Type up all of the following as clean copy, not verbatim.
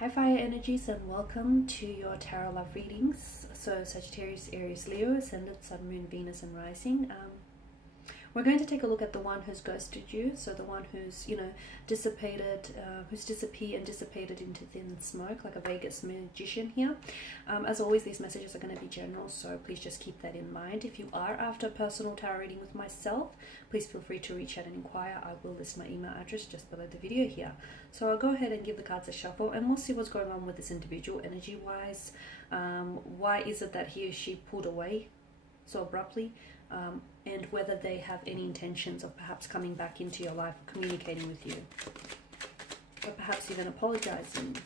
Hi fire energies, and welcome to your tarot love readings. So Sagittarius, Aries, Leo, Ascendant, Sun, Moon, Venus and Rising. We're going to take a look at the one who's ghosted you, so the one who's, dissipated, who's disappeared and dissipated into thin smoke, like a Vegas magician here. As always, these messages are going to be general, so please just keep that in mind. If you are after a personal tarot reading with myself, please feel free to reach out and inquire. I will list my email address just below the video here. So I'll go ahead and give the cards a shuffle, and we'll see what's going on with this individual energy-wise. Why is it that he or she pulled away so abruptly? And whether they have any intentions of perhaps coming back into your life, communicating with you, or perhaps even apologizing.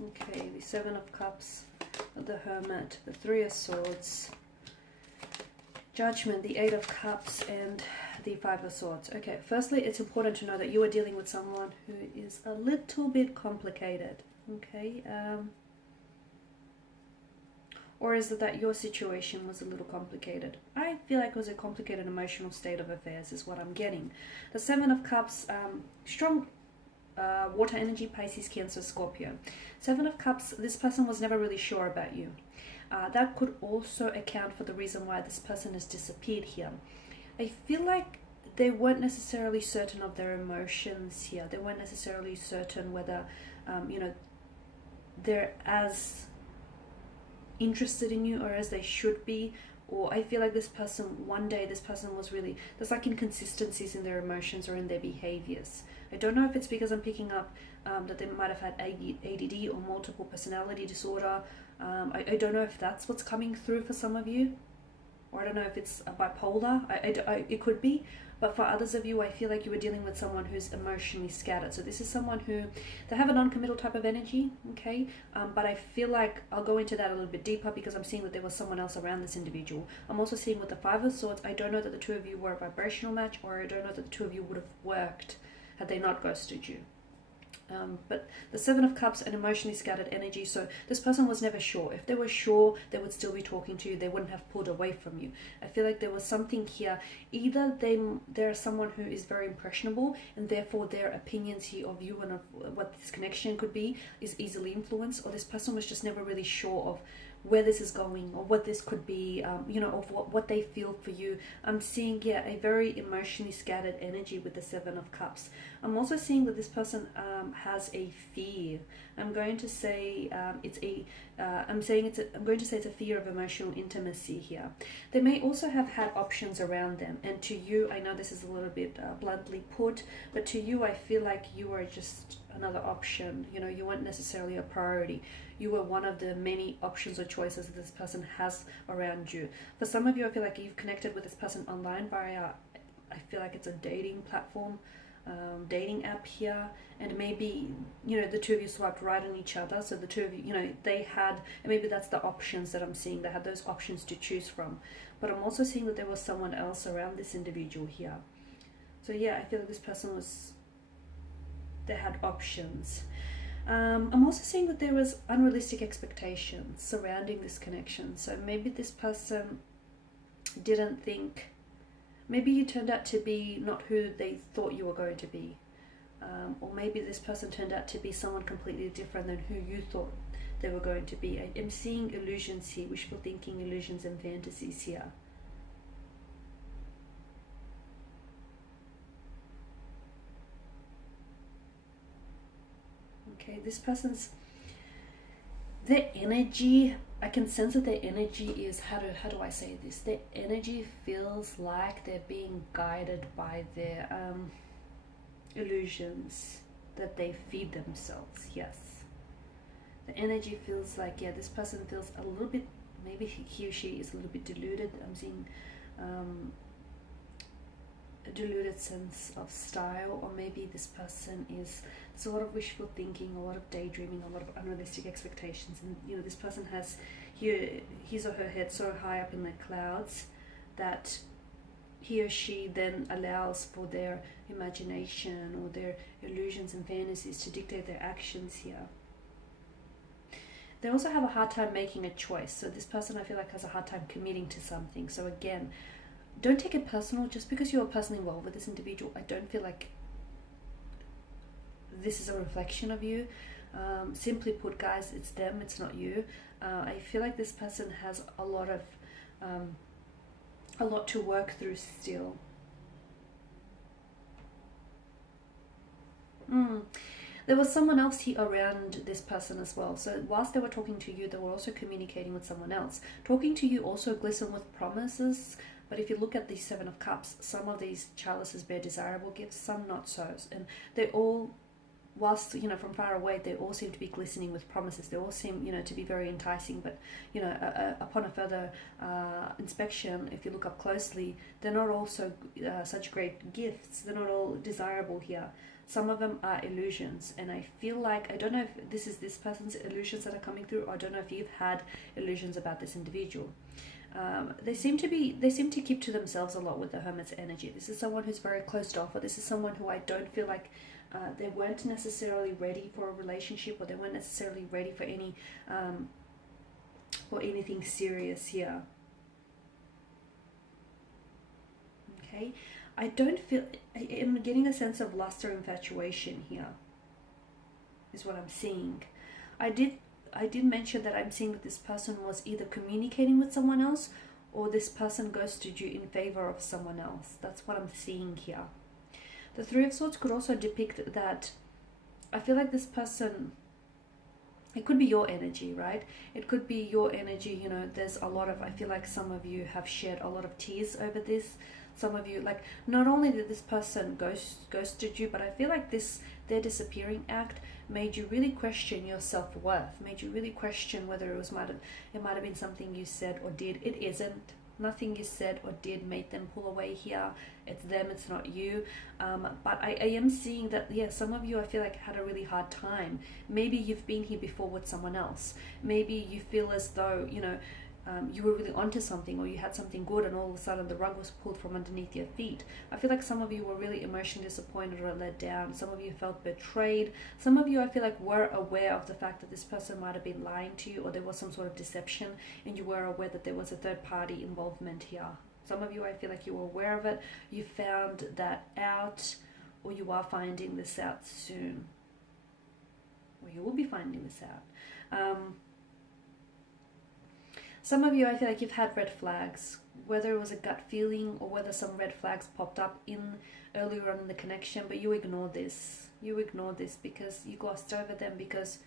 Okay, the Seven of Cups, the Hermit, the Three of Swords, Judgment, the Eight of Cups, and the Five of Swords. Okay, firstly, it's important to know that you are dealing with someone who is a little bit complicated, okay? Or is it that your situation was a little complicated? I feel like it was a complicated emotional state of affairs is what I'm getting. The Seven of Cups, strong water energy, Pisces, Cancer, Scorpio. Seven of Cups, this person was never really sure about you. That could also account for the reason why this person has disappeared here. I feel like they weren't necessarily certain of their emotions here. They weren't necessarily certain whether, they're as interested in you or as they should be. Or I feel like this person, one day this person was really, there's like inconsistencies in their emotions or in their behaviors. I don't know if it's because I'm picking up that they might have had ADD or multiple personality disorder. I don't know if that's what's coming through for some of you. Or I don't know if it's a bipolar. It could be. But for others of you, I feel like you were dealing with someone who's emotionally scattered. So this is someone who, they have a non-committal type of energy, okay? But I feel like I'll go into that a little bit deeper because I'm seeing that there was someone else around this individual. I'm also seeing with the Five of Swords, I don't know that the two of you were a vibrational match, or I don't know that the two of you would have worked had they not ghosted you. But the Seven of Cups, an emotionally scattered energy, so this person was never sure. If they were sure, they would still be talking to you. They wouldn't have pulled away from you. I feel like there was something here. Either they're someone who is very impressionable, and therefore their opinions here of you and of what this connection could be is easily influenced, or this person was just never really sure of where this is going or what this could be, of what they feel for you. I'm seeing, a very emotionally scattered energy with the Seven of Cups. I'm also seeing that this person has a fear. I'm going to say it's a fear of emotional intimacy here. They may also have had options around them, and to you, I know this is a little bit bluntly put, but to you, I feel like you are just another option. You weren't necessarily a priority. You were one of the many options or choices that this person has around you. For some of you, I feel like you've connected with this person online via, I feel like it's a dating platform, dating app here, and maybe the two of you swiped right on each other, so the two of you, they had, and maybe that's the options that I'm seeing. They had those options to choose from. But I'm also seeing that there was someone else around this individual here. So I feel like this person they had options. I'm also seeing that there was unrealistic expectations surrounding this connection. So maybe this person didn't think, maybe you turned out to be not who they thought you were going to be. Or maybe this person turned out to be someone completely different than who you thought they were going to be. I'm seeing illusions here, wishful thinking, illusions and fantasies here. Okay, this person's, their energy, I can sense that their energy is, how do I say this? Their energy feels like they're being guided by their illusions that they feed themselves. Yes. The energy feels like, this person feels a little bit, maybe he or she is a little bit deluded. I'm seeing a deluded sense of style, or maybe this person is, there's a lot of wishful thinking, a lot of daydreaming, a lot of unrealistic expectations, and this person has his or her head so high up in the clouds that he or she then allows for their imagination or their illusions and fantasies to dictate their actions here. They also have a hard time making a choice. So this person, I feel like, has a hard time committing to something. So again, don't take it personal. Just because you're personally involved with this individual, I don't feel like this is a reflection of you. Simply put, guys, it's them, it's not you. I feel like this person has a lot to work through still. There was someone else here around this person as well. So whilst they were talking to you, they were also communicating with someone else. Talking to you also glisten with promises. But if you look at the Seven of Cups, some of these chalices bear desirable gifts, some not so. And they all, whilst, you know, from far away, they all seem to be glistening with promises. They all seem, you know, to be very enticing. But, you know, upon a further inspection, if you look up closely, they're not all so such great gifts. They're not all desirable here. Some of them are illusions, and I feel like, I don't know if this is this person's illusions that are coming through, or I don't know if you've had illusions about this individual. They seem to keep to themselves a lot with the Hermit's energy. This is someone who's very closed off, or this is someone who I don't feel like they weren't necessarily ready for a relationship, or they weren't necessarily ready for any for anything serious here. Okay. I don't feel, I am getting a sense of lust or infatuation here, is what I'm seeing. I did mention that I'm seeing that this person was either communicating with someone else, or this person ghosted you in favor of someone else. That's what I'm seeing here. The Three of Swords could also depict that I feel like this person, it could be your energy, right? It could be your energy, you know, there's a lot of, I feel like some of you have shed a lot of tears over this. Some of you, like, not only did this person ghosted you, but I feel like their disappearing act made you really question your self-worth, made you really question whether it might have been something you said or did. It isn't. Nothing you said or did made them pull away here. It's them, it's not you. But I am seeing that, yeah, some of you, I feel like, had a really hard time. Maybe you've been here before with someone else. Maybe you feel as though, you know, you were really onto something, or you had something good, and all of a sudden the rug was pulled from underneath your feet. I feel like some of you were really emotionally disappointed or let down. Some of you felt betrayed. Some of you, I feel like, were aware of the fact that this person might have been lying to you, or there was some sort of deception, and you were aware that there was a third party involvement here. Some of you, I feel like you were aware of it. You found that out, or you are finding this out soon, or you will be finding this out. Some of you, I feel like you've had red flags, whether it was a gut feeling or whether some red flags popped up in earlier on in the connection, but you ignored this. You ignored this because you glossed over them, because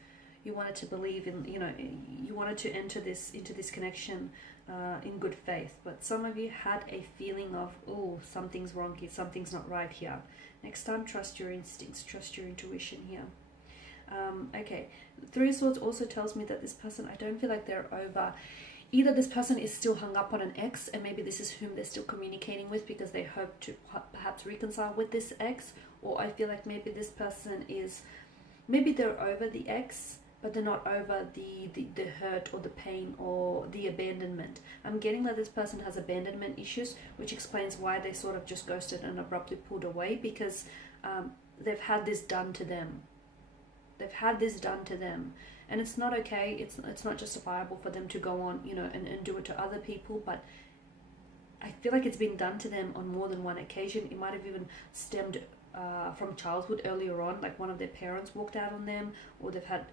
you wanted to believe in, you know, you wanted to enter into this connection in good faith. But some of you had a feeling of, oh, something's wrong here, something's not right here. Next time, trust your instincts, trust your intuition here. Okay, Three of Swords also tells me that this person, I don't feel like they're over. Either this person is still hung up on an ex, and maybe this is whom they're still communicating with because they hope to perhaps reconcile with this ex, or I feel like maybe this person is, maybe they're over the ex, but they're not over the hurt or the pain or the abandonment. I'm getting that this person has abandonment issues, which explains why they sort of just ghosted and abruptly pulled away, because they've had this done to them. They've had this done to them. And it's not okay, it's not justifiable for them to go on, you know, and do it to other people, but I feel like it's been done to them on more than one occasion. It might have even stemmed from childhood earlier on, like one of their parents walked out on them, or they've had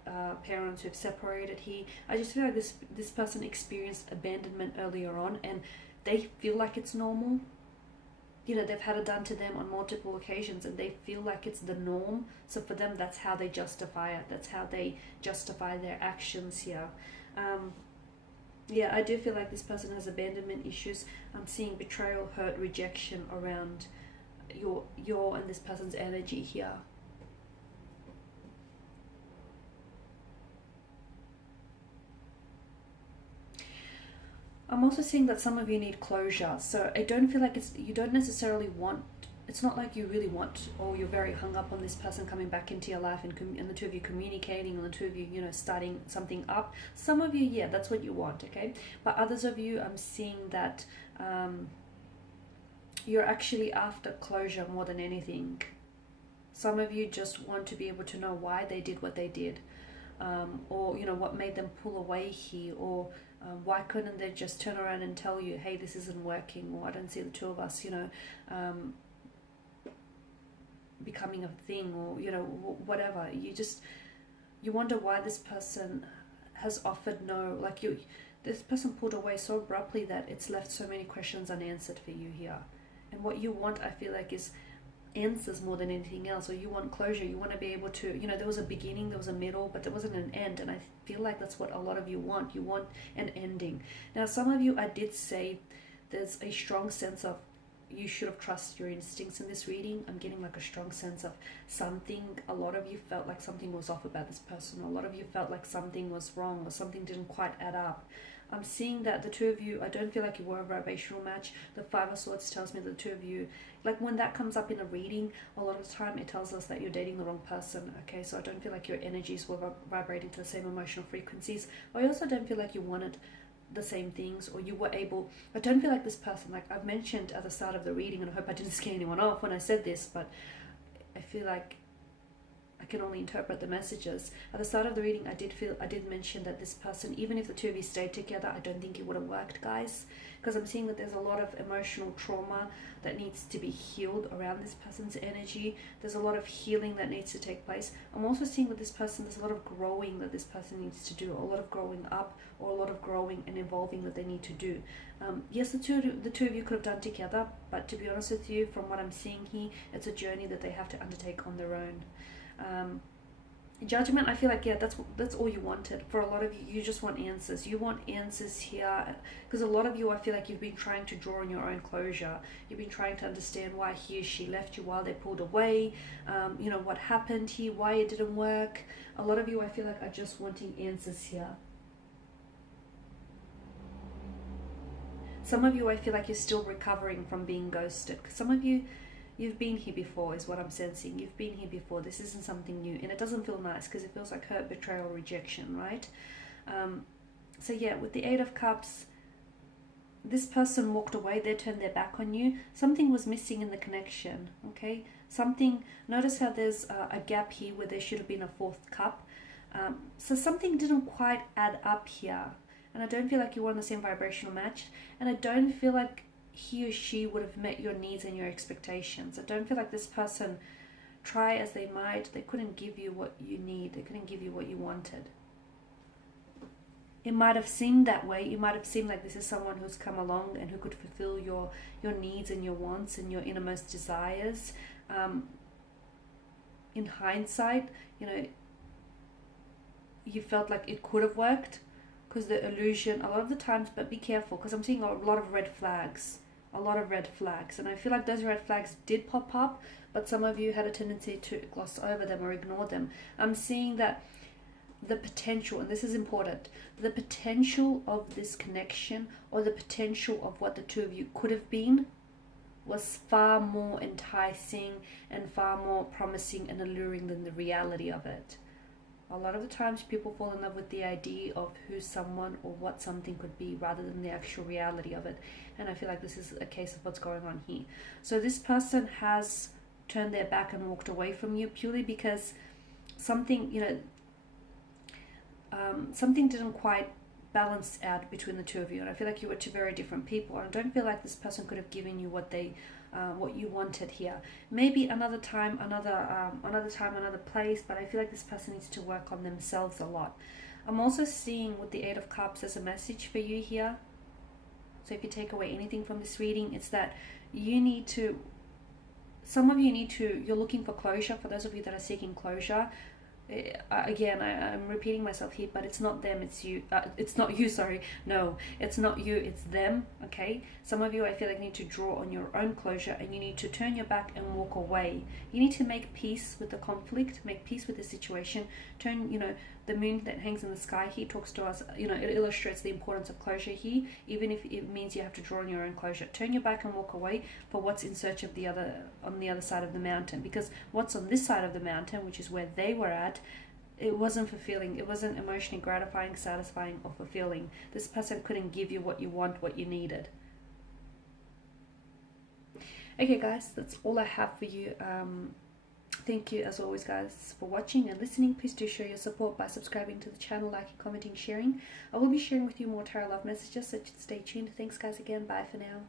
parents who've separated here. I just feel like this person experienced abandonment earlier on, and they feel like it's normal. You know, they've had it done to them on multiple occasions, and they feel like it's the norm. So for them, that's how they justify it. That's how they justify their actions here. Yeah, I do feel like this person has abandonment issues. I'm seeing betrayal, hurt, rejection around your and this person's energy here. I'm also seeing that some of you need closure. So I don't feel like you don't necessarily want, it's not like you really want, or you're very hung up on this person coming back into your life and the two of you communicating, and the two of you, you know, starting something up. Some of you, yeah, that's what you want, okay? But others of you, I'm seeing that you're actually after closure more than anything. Some of you just want to be able to know why they did what they did, or what made them pull away here, or why couldn't they just turn around and tell you, hey, this isn't working, or I don't see the two of us becoming a thing, or whatever. You wonder why this person has offered no, like this person pulled away so abruptly that it's left so many questions unanswered for you here. And what you want, I feel like, is answers more than anything else. Or you want closure. You want to be able to, there was a beginning, there was a middle, but there wasn't an end. And I feel like that's what a lot of you want. You want an ending. Now, some of you, I did say there's a strong sense of you should have trusted your instincts in this reading. I'm getting like a strong sense of something. A lot of you felt like something was off about this person. A lot of you felt like something was wrong, or something didn't quite add up. I'm seeing that the two of you, I don't feel like you were a vibrational match. The Five of Swords tells me the two of you, like when that comes up in a reading, a lot of the time it tells us that you're dating the wrong person. Okay, so I don't feel like your energies were vibrating to the same emotional frequencies. I also don't feel like you wanted the same things, or you were able, I don't feel like this person, like I've mentioned at the start of the reading, and I hope I didn't scare anyone off when I said this, but I feel like I can only interpret the messages. At the start of the reading, I did mention that this person, even if the two of you stayed together, I don't think it would have worked, guys, because I'm seeing that there's a lot of emotional trauma that needs to be healed around this person's energy. There's a lot of healing that needs to take place. I'm also seeing with this person, there's a lot of growing that this person needs to do, a lot of growing up, or a lot of growing and evolving that they need to do. Yes, the two of you could have done together, but to be honest with you, from what I'm seeing here, it's a journey that they have to undertake on their own. Judgment, I feel like, yeah, that's all you wanted. For a lot of you, you just want answers. You want answers here, because a lot of you, I feel like you've been trying to draw on your own closure. You've been trying to understand why he or she left you, while they pulled away, what happened here, why it didn't work. A lot of you, I feel like, are just wanting answers here. Some of you, I feel like you're still recovering from being ghosted. Because some of you, you've been here before, is what I'm sensing. You've been here before. This isn't something new. And it doesn't feel nice, because it feels like hurt, betrayal, rejection, right? So yeah, with the Eight of Cups, this person walked away. They turned their back on you. Something was missing in the connection, okay? Notice how there's a gap here where there should have been a fourth cup. So something didn't quite add up here. And I don't feel like you were on the same vibrational match. And I don't feel like he or she would have met your needs and your expectations. I don't feel like this person, try as they might, they couldn't give you what you need. They couldn't give you what you wanted. It might have seemed that way. It might have seemed like this is someone who's come along and who could fulfill your needs and your wants and your innermost desires. In hindsight, you felt like it could have worked, because the illusion, a lot of the times, but be careful, because I'm seeing a lot of red flags. And I feel like those red flags did pop up, but some of you had a tendency to gloss over them or ignore them. I'm seeing that the potential, and this is important, the potential of this connection, or the potential of what the two of you could have been, was far more enticing and far more promising and alluring than the reality of it. A lot of the times people fall in love with the idea of who someone or what something could be, rather than the actual reality of it. And I feel like this is a case of what's going on here. So this person has turned their back and walked away from you purely because something didn't quite balance out between the two of you. And I feel like you were two very different people. And I don't feel like this person could have given you what you wanted here. Maybe another time, another place, but I feel like this person needs to work on themselves a lot. I'm also seeing with the Eight of Cups, there's a message for you here. So if you take away anything from this reading, it's that you're looking for closure. For those of you that are seeking closure, again, I'm repeating myself here, but it's not them, it's you. It's not you, sorry. No, it's not you, it's them, okay? Some of you, I feel like, need to draw on your own closure, and you need to turn your back and walk away. You need to make peace with the conflict, make peace with the situation. The moon that hangs in the sky here talks to us, it illustrates the importance of closure here, even if it means you have to draw on your own closure. Turn your back and walk away for what's in search of on the other side of the mountain, because what's on this side of the mountain, which is where they were at, it wasn't fulfilling. It wasn't emotionally gratifying, satisfying, or fulfilling. This person couldn't give you what you want, what you needed. Okay guys, that's all I have for you. Thank you as always guys for watching and listening. Please do show your support by subscribing to the channel, liking, commenting, sharing. I will be sharing with you more tarot love messages, so stay tuned. Thanks guys again. Bye for now.